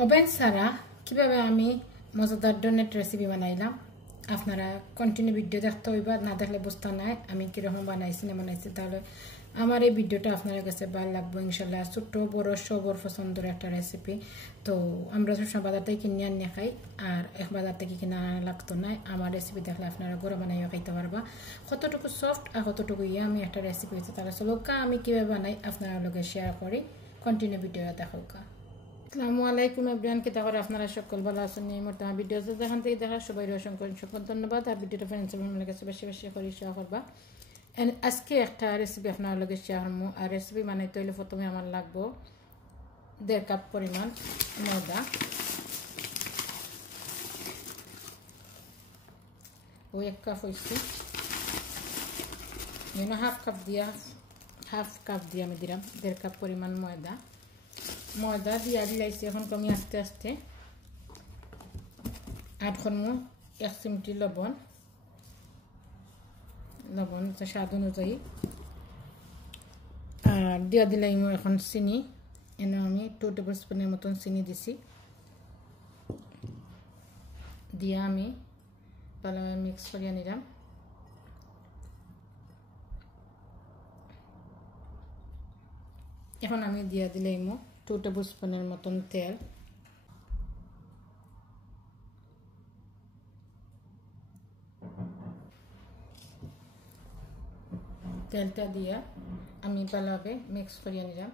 Oven ছাড়া কিভাবে আমি মজাদার ডোনেট রেসিপি বানাইলাম আপনারা কন্টিনিউ ভিডিও দেখতে হইবা, না দেখলে বুঝতে নাই আমি কিরকম বানাইছি না বানাইছি। তাহলে আমার এই ভিডিওটা আপনার কাছে ভালো লাগবে ইনশাল্লাহ। ছোট বড় সবর পছন্দের একটা রেসিপি। তো আমরা সবসময় বাজার থেকে কিনে আনিয়ে খাই, আর এক বাজার থেকে কিনা লাগতো না। আমার রেসিপি দেখলে আপনারা ঘরে বানাইও খাইতে পারবা। কতটুকু সফট আর কতটুকু আমি একটা রেসিপি হয়েছে। তাহলে চলো আমি কীভাবে বানাই আপনারা লগে শেয়ার করি, কন্টিনিউ ভিডিওটা দেখো। আসসালামু আলাইকুম এভরিওয়ান, কি তাহলে আপনারা সকল ভালো আছেন? মোট আমার ভিডিও যেখান থেকে দেখা সবাই অসংখ্য ধন্যবাদ। আর ভিডিওটা ফ্রেন্ডস আমার কাছে বেশি বেশি করে শেয়ার করবা। আজকে একটা রেসিপি আপনার লগে শেয়ার করবো। আর রেসিপি বানাইতে হলে প্রথমে আমার লাগবো 1.5 কাপ পরিমাণ ময়দা, ওই 1 কাপ হয়েছে, হাফ কাপ দিয়ে আমি দিলাম 1.5 কাপ পরিমাণ ময়দা দিয়া দিলাইছি। এখন আমি আস্তে আস্তে আট করবো 1 চিমটি লবণ স্বাদ অনুযায়ী, আর দিয়া দিলাই এখন চিনি। এনে আমি 2 টেবিল স্পুনের মতন চিনি দিছি, দিয়া আমি ভালোভাবে মিক্স করিয়া নিলাম। এখন আমি দিয়া দিলাই 2 টেবিল স্পুনের মতন তেল, তেলটা দিয়া আমি ভালোভাবে মিক্স করিয়া নিলাম।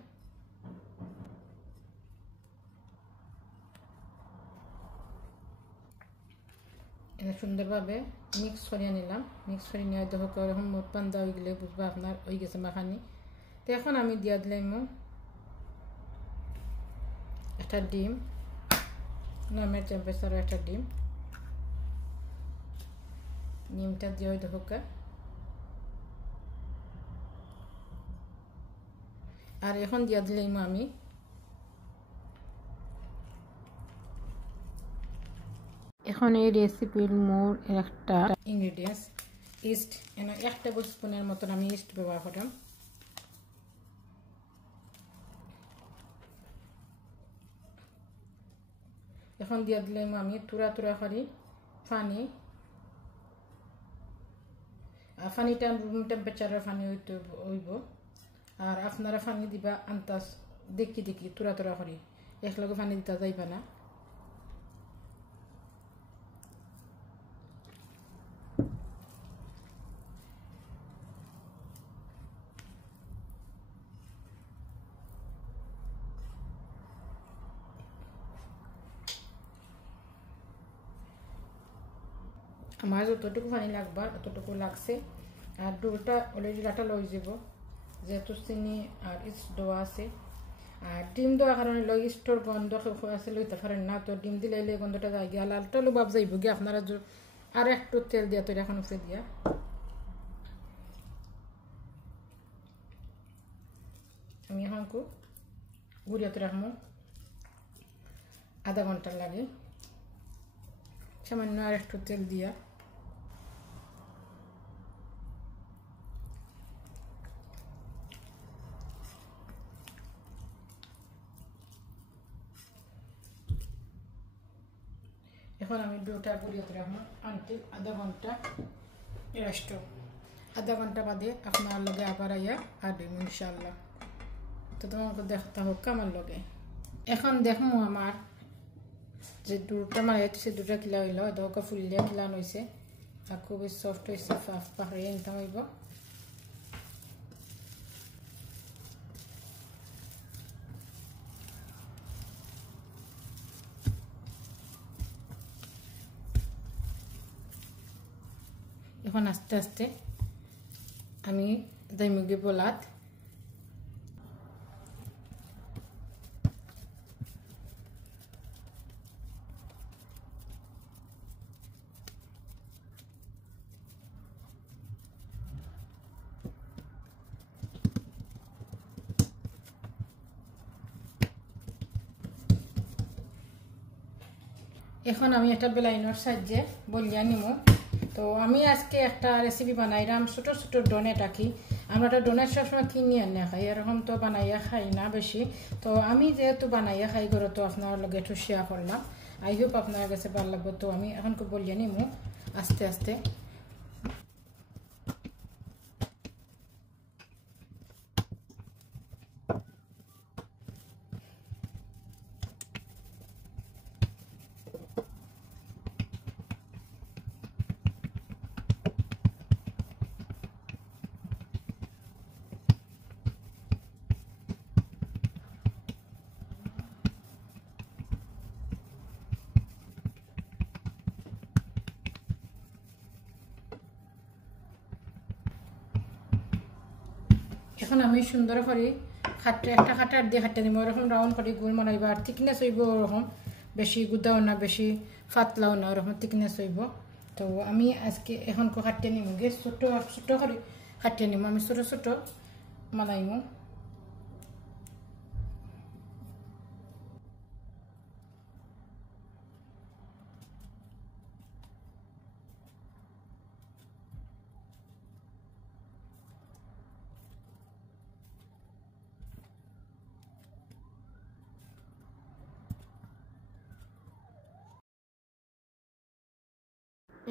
এটা সুন্দরভাবে মিক্স করিয়া নিলাম। মিক্স করে নিয়ে দেখো এরকম মোট পান্দা হয়ে গেলে বুঝবা আপনার হয়ে গেছে মাখানি। তো এখন আমি দিয়া দিলাম একটা ডিম, নর্মাল টেম্পারেচারে একটা ডিমটা দিয়ে ওই দেখো। আর এখন দিয়া দিলাম আমি এখন এই রেসিপির মোর একটা ইনগ্রেডিয়েন্টস ইস্ট, 1 টেবিল স্পুনের মতন আমি ইস্ট ব্যবহার করলাম। এখন দিয়া দিলাম আমি তুরা করে পানি, আর পানিটা রুম টেম্পারেচারের পানি হইব। আর আপনারা পানি দিবা আন্তাজ দেখি তুরা করে, একলগে পানি দিতে যাইবা না। আমার যতটুকু পানি লাগবা ততটুকু লাগছে। আর ডোটা অলরেডি ডাটা লই যাব, যেহেতু চিনি আর ইস্ট দেওয়া আছে। আর ডিম দেওয়ার কারণে লই ইস্টর গন্ধ আছে লইতে পারেন না, তো ডিম দিলে গন্ধটা যাই গিয়া লালটা লো ভাব যাইব গিয়ে। আপনারা আর একটু তেল দিয়া তৈরি এখন উঠে দিয়া আমি এখন গুড়িয়াতে রাখবো আধা ঘন্টার লাগে। সামান্য আর একটু তেল দিয়া এখন আমি ডোটা গুড়িয়াতে রাখবো আনতে আধা ঘন্টা রেস্ট। আধা ঘন্টা বাদে আপনার লগে আবার আইয়া আর দিম ইনশাল্লাহ। তো তোমাকে দেখতে হোক আমার লগে। এখন দেখবো আমার যে ডোটা মারাইছে সে ডোটা কিলা হইল, এটা ফুলিয়া মিলান হয়েছে আর খুবই সফট হয়েছে। পাখড়িয়ে নিতে হইব। এখন আস্তে আস্তে আমি দাইমুগি বলাত এখন আমি একটা বেলাইনের সাহায্যে বলিয়া নিব। তো আমি আজকে একটা রেসিপি বানাইলাম ছোট ছোট ডোনেট আঁকি। আমরা তো ডোনাট সবসময় কিনে আনে খাই, এরকম তো বানাইয়া খাই না বেশি। তো আমি যেহেতু বানাইয়া খাই ঘরে, তো আপনার লগে একটু শেয়ার করলাম। আই হোপ আপনার কাছে ভালো লাগবে। তো আমি এখন বলিয়ে নিমু আস্তে আস্তে। এখন আমি সুন্দর করে একটা খাটার দিয়ে খাটতে দিব, ওরকম রাউন্ড করে গোল বানাইব। আর থিকনেস হইব ওরকম, বেশি গুদাও না বেশি ফাতলাও না, ওরকম থিকনেস হইব। তো আমি আজকে এখন খাটতে নিব গে, ছোটো ছোটো করে খাটতে নিব। আমি ছোটো ছোটো বানাইমু।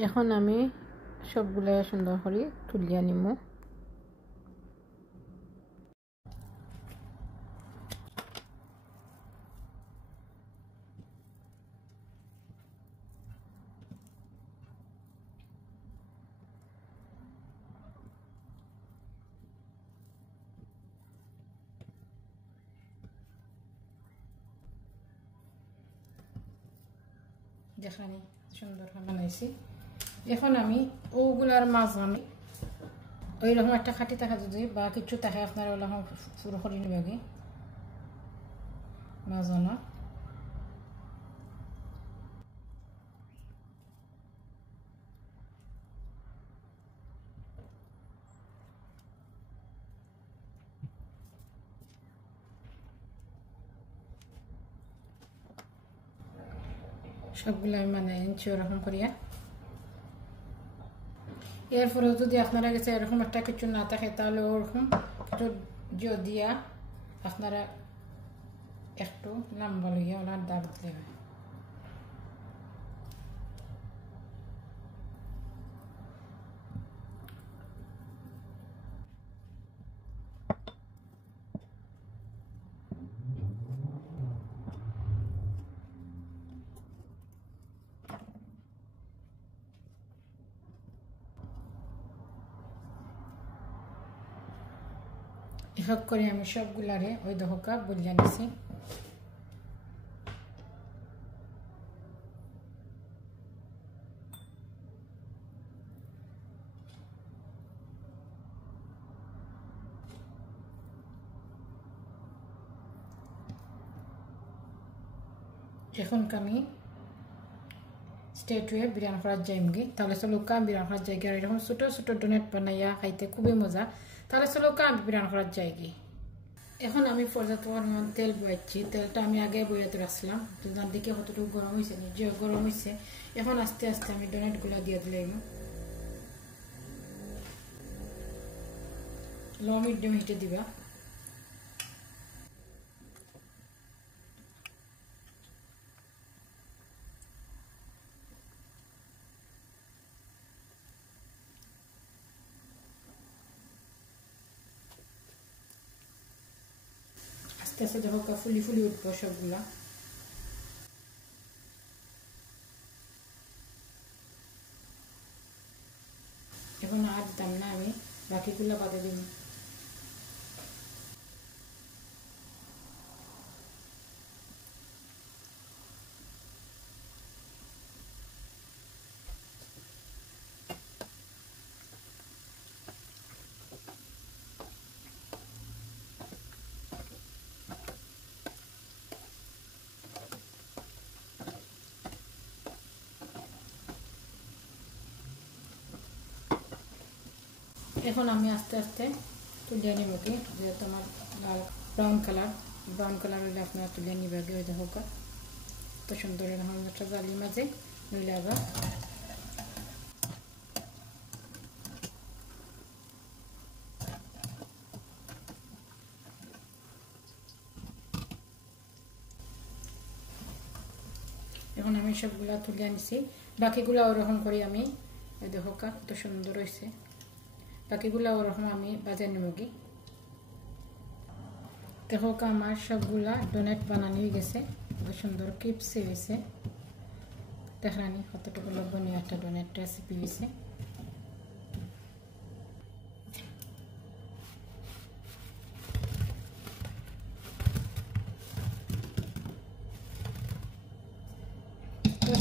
এখন আমি সবগুলো সুন্দর করে তুলিয়া নিব। যেখানে সুন্দর বানাইছি, এখন আমি ওগুলার মাঝখানে ওই রকম একটা খাটি থাকা যদি বা কিছু থাকে আপনার ওরকম পুরো করে নিবে মাঝখানে। সবগুলো আমি মানে এনেছি ওরকম করিয়া। এরপরেও যদি আপনারা কাছে এরকম একটা কিছু না থাকে, তাহলে ওরকম একটু দিয়া আপনারা একটু লম্বা লইয়া ওনার দাগ দিতে হবে। এসব করে আমি সবগুলারে ওই দহকা বলিয়া নিছি। এখন আমি স্টেট ওয়ে বিরিয়ানি করার যাইমগি। তাহলে চলো কাম বিরিয়ানি করার যাইগি। আর এরকম ছোটো ছোটো ডোনেট বানাইয়া খাইতে খুবই মজা। তাহলে চলো কাম বিরিয়ানি করার যাইগি। এখন আমি পর্যাপ্ত পরিমাণ তেল বয়াচ্ছি। তেলটা আমি আগে বয়াতে রাখছিলাম, তো তার দিকে কতটুকু গরম হয়েছে, নিজে গরম হয়েছে। এখন আস্তে আস্তে আমি ডোনেটগুলো দিয়ে দিলাম। লো মিডিয়াম হিটে দিবা। আস্তে আস্তে দেখো ফুলি ফুলি উঠবো সবগুলা। এখন আর দিতাম না, আমি বাকিগুলো বাদে দিব। এখন আমি আস্তে আস্তে তুলে নিব কি, যেহেতু আমার লাল ব্রাউন কালার হলে আপনারা তুলে নিবে আগে। ওই দেখো তো সুন্দর এরকম একটা জালি মাঝে নইলে আবার এখন আমি সবগুলা তুলে আনিছি বাকিগুলা ওরকম করি আমি এই দেখো কত সুন্দর হয়েছে বাকিগুলা ওরকম আমি বাজার নেবগি দেখো আমার সবগুলা ডোনেট বানানো হয়ে গেছে খুব সুন্দর ক্রিপসি হয়েছে দেখলানি কতটুকু লবণীয় একটা ডোনেট রেসিপি হয়েছে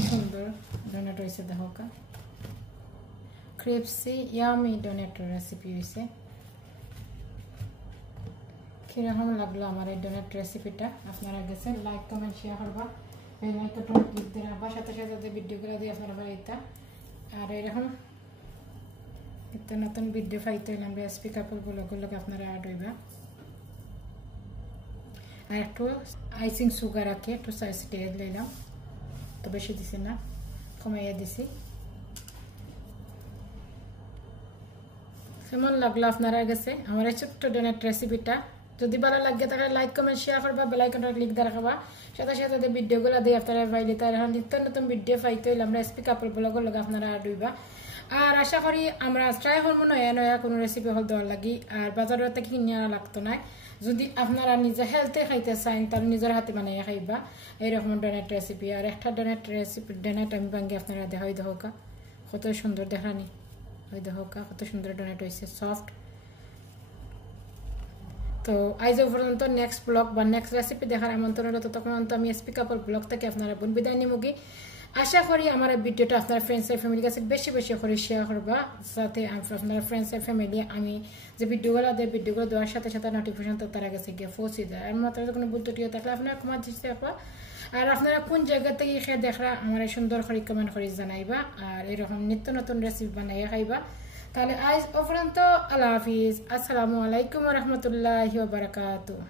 সুন্দর ডোনেট হয়েছে দেখো ক্রিপসি ইয়ামি ডোনেট রেসিপি হয়েছে কিরকম লাগলো আমার এই ডোনেট রেসিপিটা আপনারা গেছে লাইক কমেন্ট শেয়ার করবা বেল আইকনটা ক্লিক দিয়ে রাখবা সাথে সাথে ভিডিওগুলো দিয়ে আপনারা পাইতা আর এরকম একটা নতুন ভিডিও পাইতে হইলে আমরা রেসিপি কাপড়গুলো আপনারা অ্যাড হইবা আর একটু আইসিং সুগার রাখে একটু সাইজ টেল দিলাম তো বেশি দিছি না কমাইয়া দিছি কেমন লাগলো আপনারা গেছে আমার এই ছোট্ট ডোনেট রেসিপিটা যদি ভালো লাগে তাহলে লাইক কমেন্ট শেয়ার করবা বেল আইকনটা ক্লিক দিয়ে রাখবা সাথে সাথে ভিডিওগুলো দিয়ে আপনারা পাইলে তাহলে নিত্য নতুন ভিডিও পাইতে হইলে আমরা রেসিপি কাপড় ব্লগের লগে আপনারা অ্যাড হইবা আর আশা করি আমরা ট্রাই করবো নয়া নয়া কোনো রেসিপি হল দেওয়ার লাগি আর বাজারের থেকে কিনে আনা লাগতো না যদি আপনারা নিজে হেলথে খাইতে চান তাহলে নিজের হাতে বানাইয়া খাইবা এইরকম ডোনেট রেসিপি আর একটা ডোনেট রেসিপি ডোনেট আমি ভাঙ্গি আপনারা দেখাই দেখা কত সুন্দর দেখানি ওই দেখা কত সুন্দর ডোনেট হয়েছে সফট তো আজ পর্যন্ত নেক্সট ব্লগ বা নেক্সট রেসিপি দেখার আমন্ত্রণ রইল ততক্ষণ আমি এসপি কাপড় ব্লগ থেকে আপনারা বোন বিদায় নিমুগি আশা করি আমার ভিডিওটা আপনার ফ্রেন্ডস আর ফ্যামিলির কাছে বেশি বেশি করে শেয়ার করবা সাথে আপনার ফ্রেন্ডস আর ফ্যামিলি আমি যে ভিডিওগুলো দেওয়ার সাথে সাথে নোটিফিকেশন তো তারা কাছে গিয়ে পৌঁছে দেয় আর মাত্র কোনো ভুল ত্রুটিও থাকলে আপনারা কমার দিচ্ছে আর আপনারা কোন জায়গা থেকে খেয়ে দেখরা আমার সুন্দর করে কমেন্ট করে জানাইবা আর এরকম নিত্য নতুন রেসিপি বানাইয়া খাইবা তাহলে আজ পর্যন্ত আল্লাহ হাফিজ আসসালামু আলাইকুম ওয়া রাহমাতুল্লাহি ওয়া বারাকাতুহু